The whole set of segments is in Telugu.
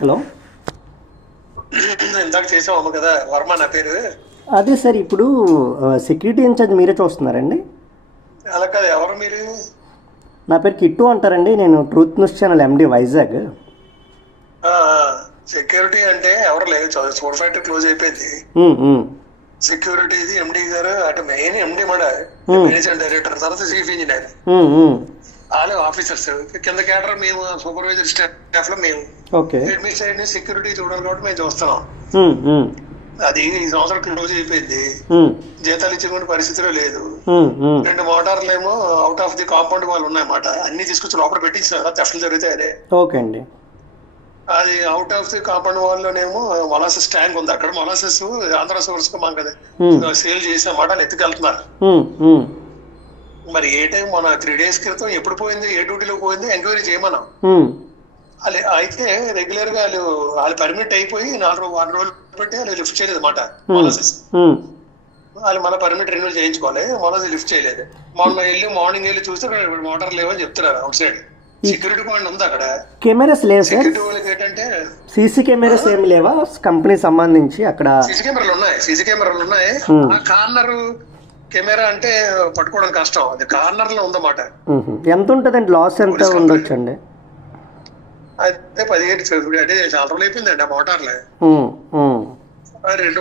హలో. ఇందాక చేసాము కదా, వర్మ నా పేరు. అదే సార్, ఇప్పుడు సెక్యూరిటీ ఇన్ఛార్జ్ మీరే చూస్తున్నారండి? అలా కాదు, ఎవరు మీరు? నా పేరు కిట్టు అంటారండి, నేను ట్రూత్ న్యూస్ ఛానల్ ఎండి వైజాగ్. సెక్యూరిటీ అంటే ఎవరు లేదు, సోర్ ఫ్యాక్టరీ క్లోజ్ అయిపోయింది. సెక్యూరిటీది ఎండి గారు, అటు మెయిన్ ఎండి మన మేనేజింగ్ డైరెక్టర్, తర్వాత చీఫ్ ఇంజనీర్, వాళ్ళు ఆఫీసర్స్. కింద క్యాడర్ మేము, సూపర్వైజర్ స్టాఫ్ లో మేము. అడ్మిన్ సైడ్ సెక్యూరిటీ చూడాలి కాబట్టి మేము చూస్తున్నాం. అది ఈ సంవత్సరం క్లోజ్ అయిపోయింది, జీతాలు ఇచ్చిన పరిస్థితిలో లేదు. 2 మోటార్లు ఏమో అవుట్ ఆఫ్ ది కాంపౌండ్ వాళ్ళు ఉన్నాయన్నమాట, అన్ని తీసుకొచ్చి లోపల పెట్టించారు, థెఫ్ట్లు జరుగుతాయి. అదే ఓకే అండి. అది out of the compound wall లోనేమో మొలాసెస్ ట్యాంక్ ఉంది, అక్కడ మొలాసెస్ ఆంధ్ర సోర్స్ కు మాకు సేల్ చేసామాట, ఎత్తుకెళ్తున్నారు. మరి ఏ టైం మన 3 days క్రితం ఎప్పుడు పోయింది, ఏ డ్యూటీలో పోయింది ఎంక్వైరీ చేయమన్నాం. అయితే రెగ్యులర్ గా వాళ్ళు పర్మిట్ అయిపోయి 4 రోజులు పెట్టి వాళ్ళు లిఫ్ట్ చేయలేదు అన్నమాట మొలాసెస్. వాళ్ళు మన పర్మిట్ రెన్యూల్ చేయించుకోవాలి, మొలాసెస్ లిఫ్ట్ చేయలేదు. మార్నింగ్ వెళ్ళి చూస్తే మోటార్ లేవని చెప్తున్నారు అవుట్ సైడ్. సెక్యూరిటీ పాయింట్ ఉంది అక్కడ, కెమెరాస్ లేవు సార్. సెక్యూరిటీ వాళ్ళకి ఏంటంటే సీసీ కెమెరాస్ ఏమి లేవా కంపెనీ సంబంధించి? అక్కడ సీసీ కెమెరాలు ఉన్నాయి. ఆ కార్నర్ కెమెరా అంటే పట్టుకోవడం కష్టం, అది కార్నర్ లో ఉందన్నమాట. ఎంత ఉంటదండి లాస్, ఎంత ఉండొచ్చు అండి? అయితే 17 అంటే చాలా రోజులు అయిపోయిందండి ఆ మోటార్లే.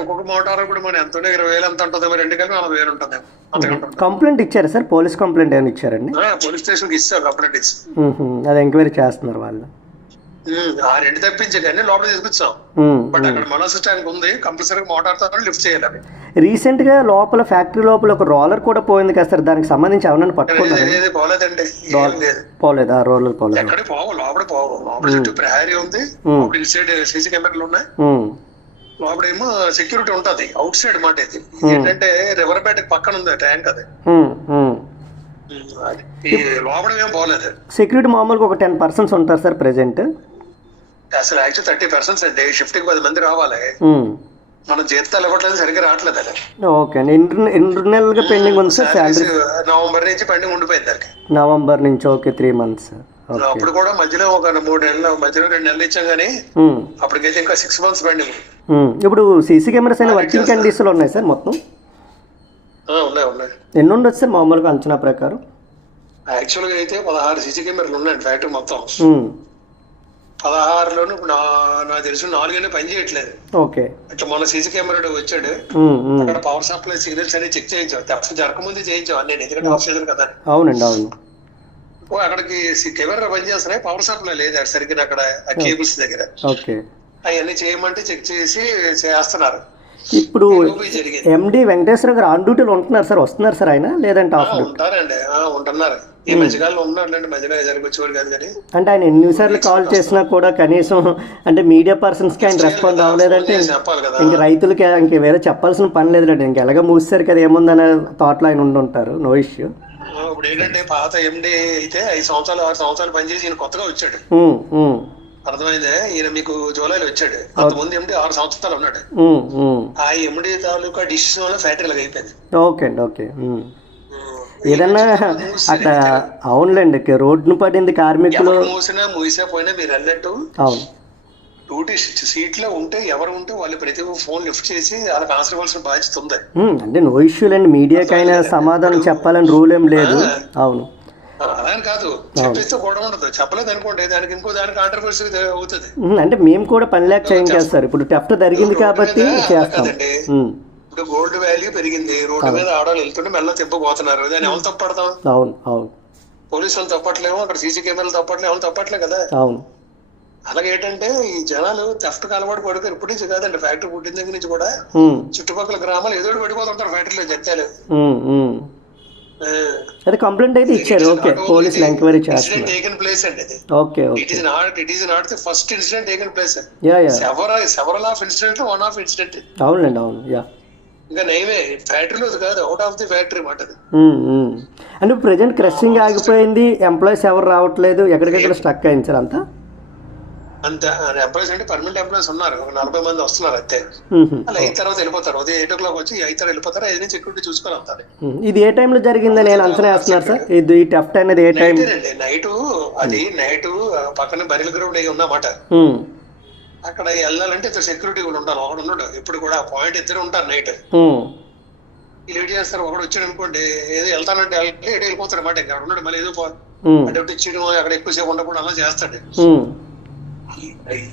ఒక్కొక్క మోటార్ కూడా మనం ఎంత 20,000 ఎంత ఉంటుంది, 2 కలిపి 40,000 ఉంటుంది. కంప్లైంట్ ఇచ్చారా సార్? పోలీస్ కంప్లైంట్ ఏమైనా ఇచ్చారండి? పోలీస్ స్టేషన్ కి ఇచ్చారు కంప్లైంట్ ఇచ్చి. అది ఎంక్వైరీ చేస్తున్నారు వాళ్ళు. ఆ 2 తప్పించే కానీ లోపల తీసుకొచ్చాం. బట్ అక్కడ మొలాసెస్ ట్యాంక్ ఉంది, కంపల్సరీ మోటార్ తో లిఫ్ట్ చేయాలి. రీసెంట్ గా లోపల ఫ్యాక్టరీ లోపల ఒక రోలర్ కూడా పోయింది కదా సార్, దానికి సంబంధించి ఎవరైనా పట్టుకున్నారు? పోలేదండి, పోలేదా? రోలర్ పోలేదు, ఎక్కడ పోవు, లోపల చుట్టూ ప్రహారీ ఉంది, ఇన్ సైడ్ సీసీ కెమెరాలు ఉన్నాయి, లోపడేమో సెక్యూరిటీ ఉంటది. అవుట్ సైడ్ మాట ఇది ఏంటంటే రివర్ బెడ్ పక్కన ఉంది ట్యాంక్, అది లోపడేమో పోలేదు. సెక్యూరిటీ మామూలుగా ఒక 10% ఉంటారు సార్ ప్రెసెంట్? అసలు యాక్చువల్ 30% అండి. షిఫ్ట్ కి 10 మంది రావాలి, మనం జీతాలు ఇవ్వట్లేదు, సరిగ్గా రావట్లేదు. అది ఓకే అండి. ఇంటర్నల్ గా పెండింగ్ ఉంది సార్ శాలరీ? నవంబర్ నుంచి పెండింగ్ ఉండిపోయింది దానికి. నవంబర్ నుంచి, ఓకే, 3 months. అప్పుడు కూడా మధ్యలో ఒక 3 నెలలు, మధ్యలో 2 నెలలు ఇచ్చాం కానీ అప్పటికైతే ఇంకా 6 months పెండింగ్. ఇప్పుడు సీసీ కెమెరాస్ అయినా వర్కింగ్ కండిషన్ ఉన్నాయి సార్ మొత్తం? ఉన్నాయి. ఎన్ని ఉండొచ్చు సార్ మామూలుగా అంచనా ప్రకారం? యాక్చువల్ గా అయితే 16 సీసీ కెమెరాలు ఉన్నాయండి ఫ్యాక్టరీ మొత్తం. 16లోను నాకు తెలిసి 4 పని చేయట్లేదు. ఓకే. ఇట్లా మొన్న సీసీ కెమెరా వచ్చాడు, అక్కడ పవర్ సప్లై సిగ్నల్స్ అన్ని చెక్ చేయించాం, జరగకముందే చేయించాం నేను, ఎందుకంటే ఆఫీసర్ కదా. అవునండి, అవును. అక్కడికి కెమెరా పని చేస్తున్నాయి, పవర్ సప్లై లేదు సరిగ్గా అక్కడ కేబుల్స్ దగ్గర. ఓకే. అవన్నీ చేయమంటే చెక్ చేసి చేస్తున్నారు. ఇప్పుడు ఎండి వెంకటేశ్వర గారు ఆన్ డ్యూటీలో ఉంటున్నారు సార్, వస్తున్నారు సార్ ఆయన, లేదంటే ఆఫ్ డ్యూటీ? ఉంటారండి, ఉంటున్నారు. ఈ మధ్యకాలంలో ఉన్నారులేండి, మధ్యలో జరిగొచ్చేవారు కాదు కానీ. అంటే ఆయన ఎన్నిసార్లు కాల్ చేసినా కూడా కనీసం అంటే మీడియా పర్సన్స్ కి ఆయన రెస్పాండ్ అవ్వలేదంటే ఇంక రైతులకి ఇంక వేరే చెప్పాల్సిన పని లేదులేండి, ఇంక ఎలాగ మూసారు కదా ఏముందనే థాట్ లో ఆయన ఉండుంటారు. No issue. ఇప్పుడు ఏంటంటే పాత ఎండి అయితే 5 సంవత్సరాలు 6 సంవత్సరాలు పనిచేసి ఈయన కొత్తగా వచ్చాడు, అర్థమైందే. ఈయన మీకు జూలైలో వచ్చాడు, అంతకుముందు ఎండి 6 సంవత్సరాలు ఉన్నాడు. ఆ ఎండి తాలూకా డిసిషన్ వల్ల ఫ్యాక్టరీ లాగా అయిపోయింది. ఓకే అండి, ఓకే. ఏదన్నా అట్లా అవునులేండి, రోడ్డును పడింది కార్మికులు మూసినా పోయినా మీరు అన్నట్టు. అవును, డ్యూటీ సీట్ లో ఉంటే ఎవరు ఉంటే వాళ్ళు ప్రతి ఫోన్ లిఫ్ట్ చేసి వాళ్ళకి ఆన్సర్ ఇవ్వాల్సిన బాధ్యత ఉంది. అంటే నో ఇష్యూ లేండి, మీడియాకైనా సమాధానం చెప్పాలని రూల్ ఏం లేదు. అవును, అలాని కాదు, చెప్పేస్తే కూడా ఉండదు, చెప్పలేదు అనుకోండి దానికి ఇంకో దానికి కాంట్రవర్సీ అవుతుంది. అంటే మేము కూడా పని లేక చేయం చేస్తారు, ఇప్పుడు టెఫ్ట్ జరిగింది కాబట్టి చేస్తాం. ఇప్పుడు గోల్డ్ వాల్యూ పెరిగింది, రోడ్డు మీద ఆడవాళ్ళు వెళ్తుంటే మెల్ల తిప్పబోతున్నారు, దాన్ని ఎవరు తప్పడతాం? అవును, అవును. పోలీసులు తప్పట్లేము, అక్కడ సీసీ కెమెరాలు తప్పట్లేము, ఎవరు తప్పట్లే కదా. అవును. అలాగే ఏంటంటే ఈ జనాలు థెఫ్ట్ కి అలవాటు పడిపోయి ఇప్పటి నుంచి కాదండి, ఫ్యాక్టరీ పుట్టిన దగ్గర నుంచి కూడా చుట్టుపక్కల గ్రామాలు ఏదో పడిపోతుంటారు ఫ్యాక్టరీలో జత్యాలు. అదే కంప్లైంట్ అయితే ఇచ్చారు, ఓకే, పోలీసులు ఎంక్వైరీ చేస్తున్నారు. టేకెన్ ప్లేస్ అండి ఇది. Okay, it is not the first incident taken place. Several of incident, one of incident. అవునండి, అవును. ఇంకా నయమే, ఫ్యాక్టరీలో కాదు, అవుట్ ఆఫ్ ది ఫ్యాక్టరీ మాట. అంటే ప్రెజెంట్ క్రషింగ్ ఆగిపోయింది, ఎంప్లాయీస్ ఎవరు రావట్లేదు, ఎక్కడికెక్కడ స్టక్ అయింది సార్ అంతా? అంతే. ఎంప్లాయీస్ అంటే పర్మనెంట్ ఎంప్లాయీస్ ఉన్నారు, ఒక 40 మంది వస్తున్నారు అంతే. అలా 8 తర్వాత వెళ్ళిపోతారు, ఉదయం 8 o'clock వచ్చి 5 తర్వాత వెళ్ళిపోతారు. 5 నుంచి సెక్యూరిటీ చూసుకొని వస్తారు. ఇది ఏ టైంలో జరిగిందని నేను అంచనా వేస్తున్నారు సార్? ఇది టెఫ్ట్ అనేది ఏ టైం? నైట్. అది నైట్ పక్కన బరిల్ గ్రౌండ్ అయి ఉన్నమాట, అక్కడ వెళ్ళాలంటే ఇద్దరు సెక్యూరిటీ కూడా ఉండాలి. ఒకడు ఉన్నాడు ఇప్పుడు కూడా పాయింట్, ఇద్దరు ఉంటారు నైట్. లేట్ చేస్తారు. ఒకడు వచ్చాడు అనుకోండి, ఏదో వెళ్తానంటే లేట్ వెళ్ళిపోతాడు అన్నమాట. ఇంకా ఉన్నాడు మళ్ళీ ఏదో అంటే ఇచ్చేయడం, అక్కడ ఎక్కువసేపు ఉండకూడదు అలా చేస్తాడు.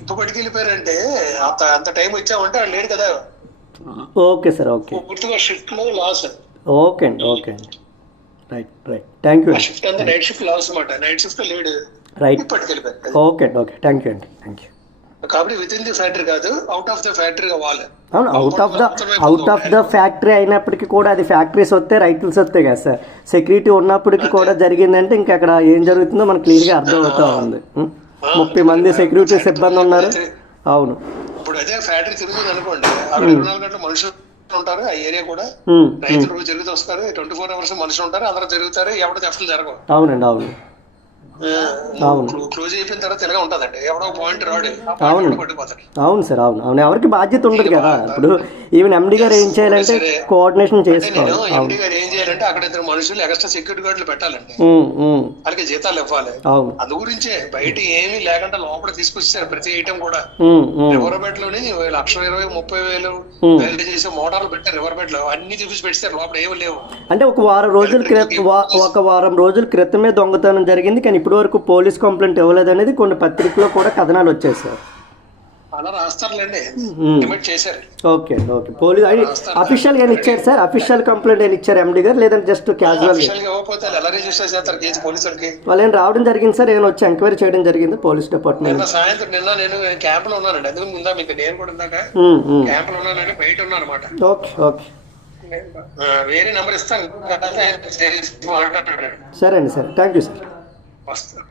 ఇప్పుడు పట్టుకెళ్ళిపోయారంటే అంత టైం వచ్చామంటే వాళ్ళు లేడు కదా. Okay sir, okay. పూర్తిగా షిఫ్ట్ లో లాస్. ఓకే అండి, ఓకే అండి. Right right, thank you. Shift అంతా నైట్ షిఫ్ట్ లాస్ అన్నమాట. నైట్ షిఫ్ట్ లేడు, రైట్. పట్టుకెళ్ళిపోయారు. ఓకే అండి, ఓకే, థ్యాంక్ యూ అండి, థ్యాంక్ యూ. కాబట్టి విత్ ఇన్ ది ఫ్యాక్టరీ కాదు, అవుట్ ఆఫ్ ద ఫ్యాక్టరీ కావాలి. అవును, అవుట్ ఆఫ్ ద ఫ్యాక్టరీ అయినప్పటికీ కూడా అది ఫ్యాక్టరీస్ వస్తే రైతులు వస్తే కదా సార్. సెక్యూరిటీ ఉన్నప్పటికీ కూడా జరిగిందంటే ఇంకా అక్కడ ఏం జరుగుతుందో మనకు క్లియర్గా అర్థమవుతా ఉంది. 30 మంది సెక్యూరిటీ సిబ్బంది ఉన్నారు. అవును, ఇప్పుడు అదే ఫ్యాక్టరీ తిరుగుతుంది అనుకోండి, అక్కడ 24 గంటలు మనుషులు ఉంటారు. ఆ ఏరియా కూడా రైతులు రోజు తిరుగుతూ వస్తారు. 24 hours మనుషులు ఉంటారు, అందరూ తిరుగుతారు. ఎవడో దఫలు జరగవు. అవునండి, అవును, క్లోజ్ అయిపోయిన తర్వాత ఇలాగా ఉంటదండి. ఎవడో పాయింట్ రాడు, అవును, అవును సార్, అవును, అవును. ఎవరికి బాధ్యత ఉండదు కదా. ఇప్పుడు ఈవెన్ ఎండి గారు ఏం చేయాలంటే కోఆర్డినేషన్ చేసుకోవాలి. ఎండి గారు ఏం చేయాలంటే అక్కడ ఇద్దరు మనుషులు ఎక్స్ట్రా సెక్యూరిటీ గార్డులు పెట్టాలండి. వాళ్ళకి జీతాలు ఇవ్వాలి. అందు గురించే బయట ఏమీ లేకుండా లోపల తీసుకొచ్చారు ప్రతి ఐటమ్ కూడా. రివర్ బెడ్ లోని 1,20,000-30,000 చేసే మోటార్లు పెట్టారు. రివర్ బెడ్ లో అన్ని చూపించి పెట్టారు, లోపల ఏమి లేవు. అంటే ఒక వారం రోజుల క్రితమే దొంగతనం జరిగింది, కానీ ఇప్పటి వరకు పోలీస్ కంప్లైంట్ ఇవ్వలేదు అనేది కొన్ని పత్రికల్లో కూడా కథనాలు వచ్చాయి సార్. అలా రాస్తారులేండి, లిమిట్ చేశారు. Okay okay. పోలీస్ అఫీషియల్ గా ఇచ్చారు సార్? అఫీషియల్ కంప్లైంట్ ఏమి ఇచ్చారు ఎండి గారు, లేదంటే జస్ట్ క్యాజువల్? ఇవ్వకపోతే ఎలా రిజిస్టర్ చేస్తారు కేసు పోలీసులకి? వాళ్ళు ఏం రావడం జరిగింది సార్? ఏమైనా వచ్చి ఎంక్వైరీ చేయడం జరిగింది పోలీస్ డిపార్ట్మెంట్? సాయంత్రం నేను క్యాంప్ లో ఉన్నానండి. అందుకు ముందా మీకు నేను కూడా ఇందాక క్యాంప్ లో ఉన్నానండి, బయట ఉన్నాను అనమాట. ఓకే ఓకే, వేరే నెంబర్ ఇస్తాను. సరే అండి, సరే, థ్యాంక్ యూ సార్. వస్తాను.